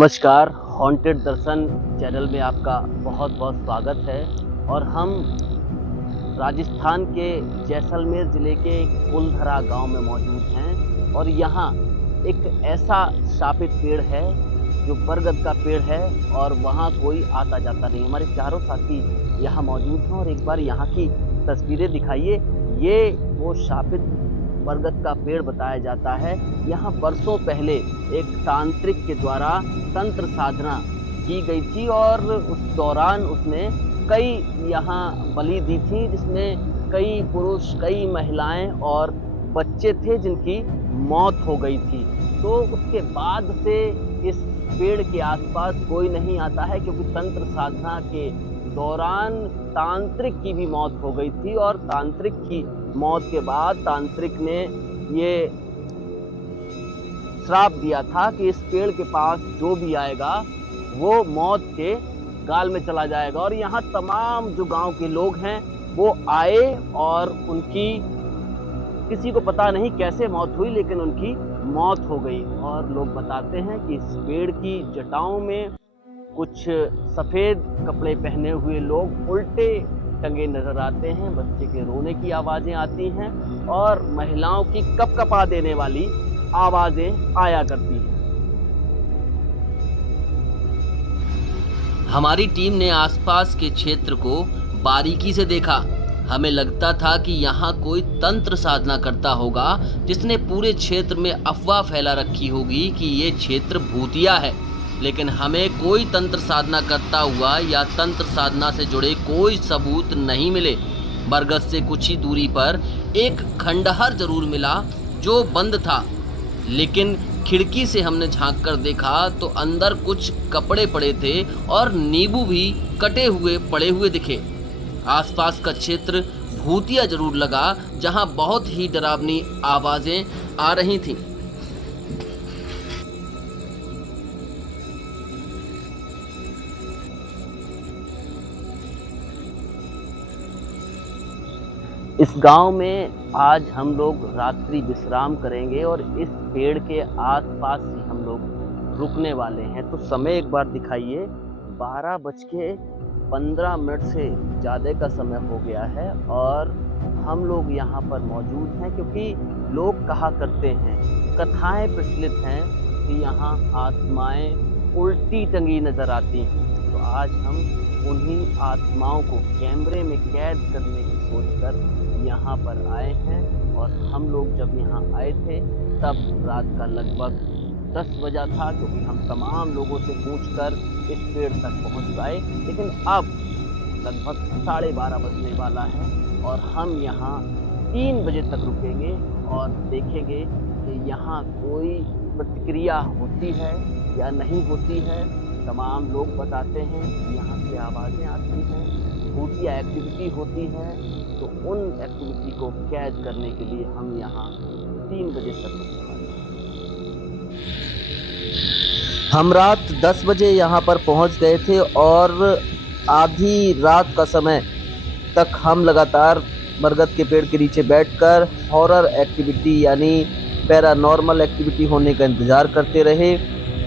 नमस्कार, हॉन्टेड दर्शन चैनल में आपका बहुत बहुत स्वागत है। और हम राजस्थान के जैसलमेर ज़िले के कुलधरा गांव में मौजूद हैं और यहाँ एक ऐसा शापित पेड़ है जो बरगद का पेड़ है और वहाँ कोई आता जाता नहीं। हमारे चारों साथी यहाँ मौजूद हैं और एक बार यहाँ की तस्वीरें दिखाइए। ये वो शापित बरगद का पेड़ बताया जाता है। यहाँ बरसों पहले एक तांत्रिक के द्वारा तंत्र साधना की गई थी और उस दौरान उसने कई यहाँ बलि दी थी, जिसमें कई पुरुष, कई महिलाएं और बच्चे थे जिनकी मौत हो गई थी। तो उसके बाद से इस पेड़ के आसपास कोई नहीं आता है, क्योंकि तंत्र साधना के दौरान तांत्रिक की भी मौत हो गई थी और तांत्रिक की मौत के बाद तांत्रिक ने ये श्राप दिया था कि इस पेड़ के पास जो भी आएगा वो मौत के गाल में चला जाएगा। और यहाँ तमाम जो गांव के लोग हैं वो आए और उनकी किसी को पता नहीं कैसे मौत हुई, लेकिन उनकी मौत हो गई। और लोग बताते हैं कि इस पेड़ की जटाओं में कुछ सफ़ेद कपड़े पहने हुए लोग उल्टे टंगे नजर आते हैं, बच्चे के रोने की आवाज़ें आती हैं और महिलाओं की कपकपा देने वाली आवाज़ें आया करती हैं। हमारी टीम ने आसपास के क्षेत्र को बारीकी से देखा। हमें लगता था कि यहाँ कोई तंत्र साधना करता होगा, जिसने पूरे क्षेत्र में अफवाह फैला रखी होगी कि ये क्षेत्र भूतिया है। लेकिन हमें कोई तंत्र साधना करता हुआ या तंत्र साधना से जुड़े कोई सबूत नहीं मिले। बरगद से कुछ ही दूरी पर एक खंडहर जरूर मिला जो बंद था, लेकिन खिड़की से हमने झांक कर देखा तो अंदर कुछ कपड़े पड़े थे और नींबू भी कटे हुए पड़े हुए दिखे। आसपास का क्षेत्र भूतिया जरूर लगा, जहां बहुत ही डरावनी आवाजें आ रही थीं। इस गांव में आज हम लोग रात्रि विश्राम करेंगे और इस पेड़ के आसपास ही हम लोग रुकने वाले हैं। तो समय एक बार दिखाइए, 12:15 से ज़्यादा का समय हो गया है और हम लोग यहाँ पर मौजूद हैं, क्योंकि लोग कहा करते हैं, कथाएं प्रचलित हैं कि यहाँ आत्माएं उल्टी टंगी नज़र आती हैं। तो आज हम उन्हीं आत्माओं को कैमरे में कैद करने की सोचकर यहाँ पर आए हैं। और हम लोग जब यहाँ आए थे तब रात का लगभग 10 बजा था, क्योंकि हम तमाम लोगों से पूछकर इस पेड़ तक पहुँच पाए। लेकिन अब लगभग 12:30 बजने वाला है और हम यहाँ 3 बजे तक रुकेंगे और देखेंगे कि यहाँ कोई प्रतिक्रिया होती है या नहीं होती है। तमाम लोग बताते हैं कि यहाँ से आवाज़ें आती हैं, भूतिया एक्टिविटी होती है। तो उन एक्टिविटी को कैद करने के लिए हम यहाँ 3 बजे तक रुकने वाले हैं। हम रात 10 बजे यहाँ पर पहुँच गए थे और आधी रात का समय तक हम लगातार बरगद के पेड़ के नीचे बैठकर हॉरर एक्टिविटी यानी पैरानॉर्मल एक्टिविटी होने का इंतज़ार करते रहे।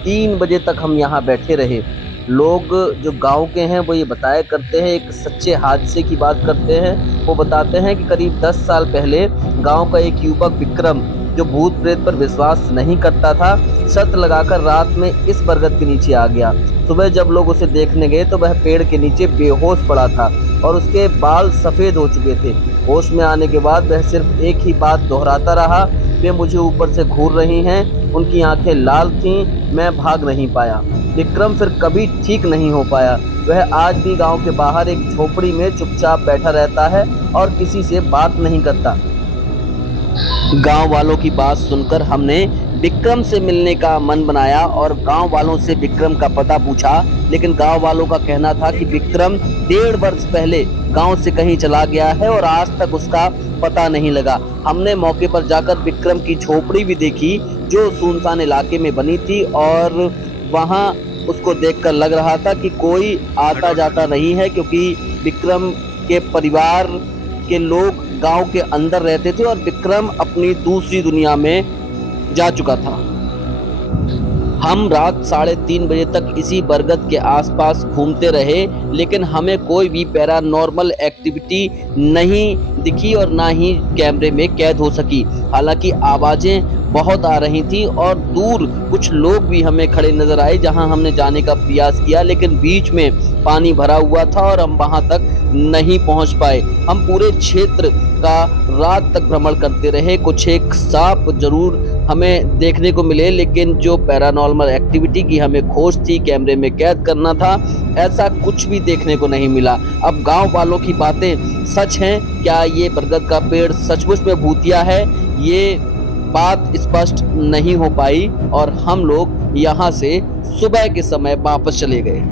3 बजे तक हम यहाँ बैठे रहे। लोग जो गांव के हैं वो ये बताया करते हैं, एक सच्चे हादसे की बात करते हैं। वो बताते हैं कि करीब 10 साल पहले गांव का एक युवक विक्रम, जो भूत प्रेत पर विश्वास नहीं करता था, शर्त लगाकर रात में इस बरगद के नीचे आ गया। सुबह जब लोग उसे देखने गए तो वह पेड़ के नीचे बेहोश पड़ा था और उसके बाल सफ़ेद हो चुके थे। होश में आने के बाद वह सिर्फ एक ही बात दोहराता रहा, वे मुझे ऊपर से घूर रही हैं। उनकी आंखें लाल थीं, मैं भाग नहीं पाया। विक्रम फिर कभी ठीक नहीं हो पाया। वह आज भी गांव के बाहर एक झोपड़ी में चुपचाप बैठा रहता है और किसी से बात नहीं करता। गांव वालों की बात सुनकर हमने विक्रम से मिलने का मन बनाया और गांव वालों से विक्रम का पता पूछा, लेकिन गांव वालों का कहना था कि विक्रम 1.5 वर्ष पहले गांव से कहीं चला गया है और आज तक उसका पता नहीं लगा। हमने मौके पर जाकर विक्रम की झोपड़ी भी देखी, जो सुनसान इलाके में बनी थी, और वहां उसको देखकर लग रहा था कि कोई आता जाता नहीं है, क्योंकि विक्रम के परिवार के लोग गांव के अंदर रहते थे और विक्रम अपनी दूसरी दुनिया में जा चुका था। हम रात 3:30 बजे तक इसी बरगद के आसपास घूमते रहे, लेकिन हमें कोई भी पैरानॉर्मल एक्टिविटी नहीं दिखी और ना ही कैमरे में कैद हो सकी। हालांकि आवाजें बहुत आ रही थी और दूर कुछ लोग भी हमें खड़े नजर आए जहां हमने जाने का प्रयास किया, लेकिन बीच में पानी भरा हुआ था और हम वहां तक नहीं पहुंच पाए। हम पूरे क्षेत्र का रात तक भ्रमण करते रहे। कुछ एक सांप जरूर हमें देखने को मिले, लेकिन जो पैरानॉर्मल एक्टिविटी की हमें खोज थी, कैमरे में कैद करना था, ऐसा कुछ भी देखने को नहीं मिला। अब गांव वालों की बातें सच हैं, क्या ये बरगद का पेड़ सचमुच में भूतिया है, ये बात स्पष्ट नहीं हो पाई और हम लोग यहाँ से सुबह के समय वापस चले गए।